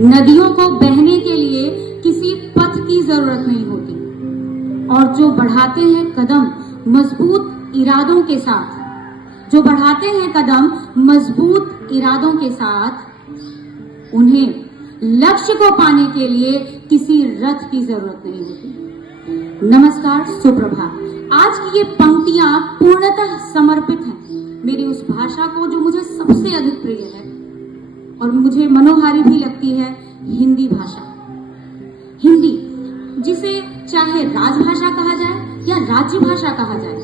नदियों को बहने के लिए किसी पथ की जरूरत नहीं होती, और जो बढ़ाते हैं कदम मजबूत इरादों के साथ, जो बढ़ाते हैं कदम मजबूत इरादों के साथ, उन्हें लक्ष्य को पाने के लिए किसी रथ की जरूरत नहीं होती। नमस्कार, सुप्रभात। आज की ये पंक्तियां पूर्णतः समर्पित हैं मेरी उस भाषा को जो मुझे सबसे अधिक प्रिय है और मुझे मनोहारी भी लगती है, हिंदी भाषा। हिंदी, जिसे चाहे राजभाषा कहा जाए या राज्य भाषा कहा जाए,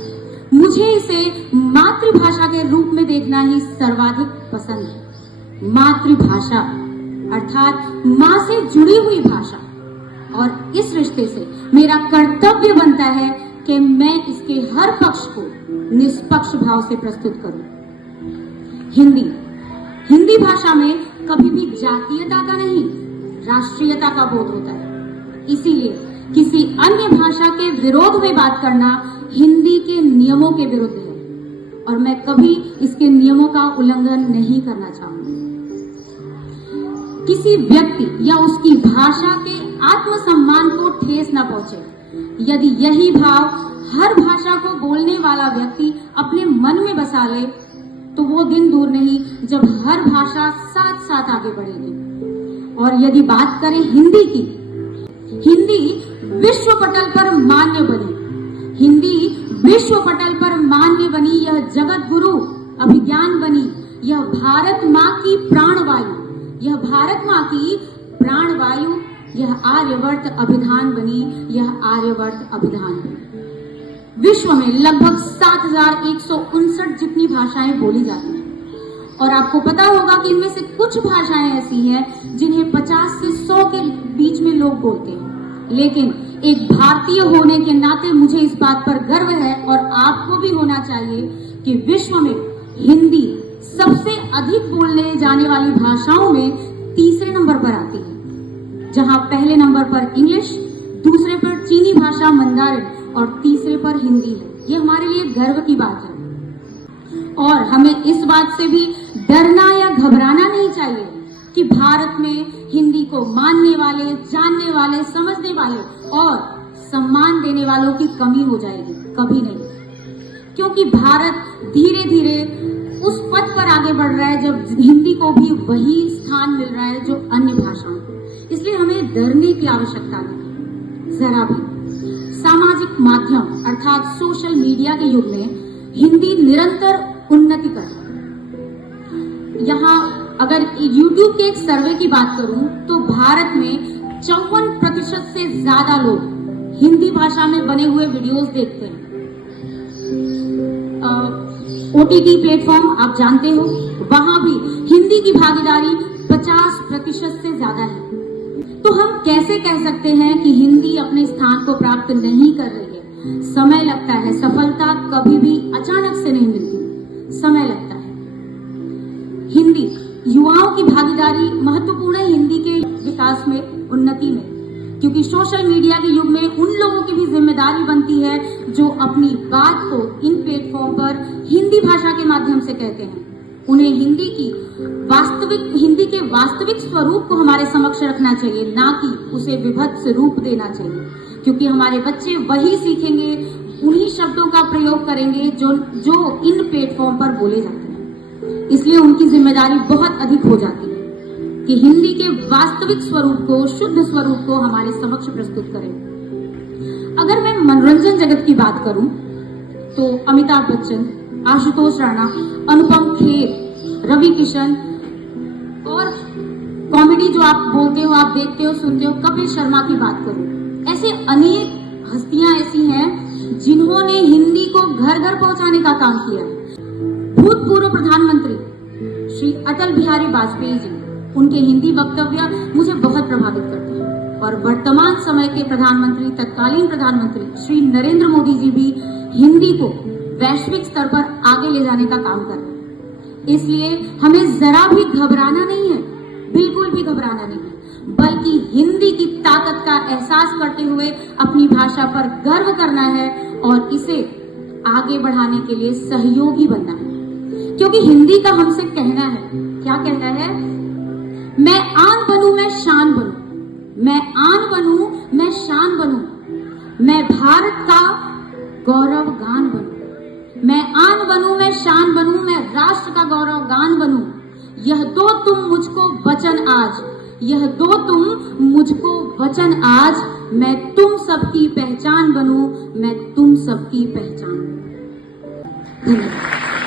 मुझे इसे मातृभाषा के रूप में देखना ही सर्वाधिक पसंद है। मातृभाषा अर्थात मां से जुड़ी हुई भाषा, और इस रिश्ते से मेरा कर्तव्य बनता है कि मैं इसके हर पक्ष को निष्पक्ष भाव से प्रस्तुत करूं। हिंदी भाषा में कभी भी जातीयता का नहीं, राष्ट्रीयता का बोध होता है। इसीलिए किसी अन्य भाषा के विरोध में बात करना हिंदी के नियमों के विरुद्ध है, और मैं कभी इसके नियमों का उल्लंघन नहीं करना चाहूंगी। किसी व्यक्ति या उसकी भाषा के आत्मसम्मान को ठेस न पहुंचे, यदि यही भाव हर भाषा को बोलने वाला व्यक्ति अपने मन में बसा ले, तो वो दिन दूर नहीं जब हर भाषा साथ साथ आगे बढ़ेगी। और यदि बात करें हिंदी की, हिंदी विश्व पटल पर मान्य बनी, हिंदी विश्व पटल पर मान्य बनी, यह जगत गुरु अभिज्ञान बनी, यह भारत माँ की प्राणवायु, यह भारत माँ की प्राणवायु, यह आर्यवर्त अभिधान बनी, यह आर्यवर्त अभिधान बनी। विश्व में लगभग 7,159 जितनी भाषाएं बोली जाती हैं, और आपको पता होगा कि इनमें से कुछ भाषाएं ऐसी हैं जिन्हें 50 से 100 के बीच में लोग बोलते हैं। लेकिन एक भारतीय होने के नाते मुझे इस बात पर गर्व है, और आपको भी होना चाहिए, कि विश्व में हिंदी सबसे अधिक बोलने जाने वाली भाषाओं में तीसरे नंबर पर आती है, जहां पहले नंबर पर इंग्लिश, दूसरे पर चीनी भाषा मंदारिन और तीसरे पर हिंदी है। ये हमारे लिए गर्व की बात है, और हमें इस बात से भी डरना या घबराना नहीं चाहिए कि भारत में हिंदी को मानने वाले, जानने वाले, समझने वाले और सम्मान देने वालों की कमी हो जाएगी। कभी नहीं, क्योंकि भारत धीरे धीरे उस पथ पर आगे बढ़ रहा है जब हिंदी को भी वही स्थान मिल रहा है जो अन्य भाषाओं को। इसलिए हमें डरने की आवश्यकता नहीं जरा भी। सामाजिक माध्यम अर्थात सोशल मीडिया के युग में हिंदी निरंतर उन्नति कर रही है। यहाँ अगर YouTube के एक सर्वे की बात करूं तो भारत में 54% से ज्यादा लोग हिंदी भाषा में बने हुए वीडियोस देखते हैं। OTT प्लेटफॉर्म आप जानते हो, वहां भी हिंदी की भागीदारी 50% से ज्यादा है। तो हम कैसे कह सकते हैं कि हिंदी अपने स्थान को प्राप्त नहीं कर रही है? समय लगता है, सफलता कभी भी अचानक से नहीं मिलती, समय लगता है। हिंदी युवाओं की भागीदारी महत्वपूर्ण है हिंदी के विकास में, उन्नति में, क्योंकि सोशल मीडिया के युग में उन लोगों की भी जिम्मेदारी बनती है जो अपनी बात को इन प्लेटफॉर्म पर हिंदी भाषा के माध्यम से कहते हैं। उन्हें हिंदी के वास्तविक स्वरूप को हमारे समक्ष रखना चाहिए, ना कि उसे विभत्स रूप देना चाहिए, क्योंकि हमारे बच्चे वही सीखेंगे, उन्हीं शब्दों का प्रयोग करेंगे जो इन प्लेटफॉर्म पर बोले जाते हैं। इसलिए उनकी जिम्मेदारी बहुत अधिक हो जाती है कि हिंदी के वास्तविक स्वरूप को, शुद्ध स्वरूप को हमारे समक्ष प्रस्तुत करें। अगर मैं मनोरंजन जगत की बात करूं तो अमिताभ बच्चन, आशुतोष राणा, अनुपम खेर, रवि किशन, और कॉमेडी जो आप बोलते हो, आप देखते हो, सुनते हो, कपिल शर्मा की बात करूं, ऐसे अनेक हस्तियां ऐसी हैं जिन्होंने हिंदी को घर घर पहुंचाने का काम किया है। भूतपूर्व प्रधानमंत्री श्री अटल बिहारी वाजपेयी जी, उनके हिंदी वक्तव्य मुझे बहुत प्रभावित करते हैं, और वर्तमान समय के प्रधानमंत्री, तत्कालीन प्रधानमंत्री श्री नरेंद्र मोदी जी भी हिंदी को वैश्विक स्तर पर आगे ले जाने का काम कर रहे हैं। इसलिए हमें जरा भी घबराना नहीं है, बिल्कुल भी घबराना नहीं है, बल्कि हिंदी की ताकत का एहसास करते हुए अपनी भाषा पर गर्व करना है और इसे आगे बढ़ाने के लिए सहयोगी बनना है। क्योंकि हिंदी का हमसे कहना है, क्या कहना है? मैं आन बनूं, मैं शान गौरव गान बनूं। मैं आन बनूं, मैं शान बनूं, मैं राष्ट्र का गौरव गान बनूं। यह दो तुम मुझको वचन आज, यह दो तुम मुझको वचन आज। मैं तुम सबकी पहचान बनूं, मैं तुम सबकी पहचान बनूं। धन्यवाद।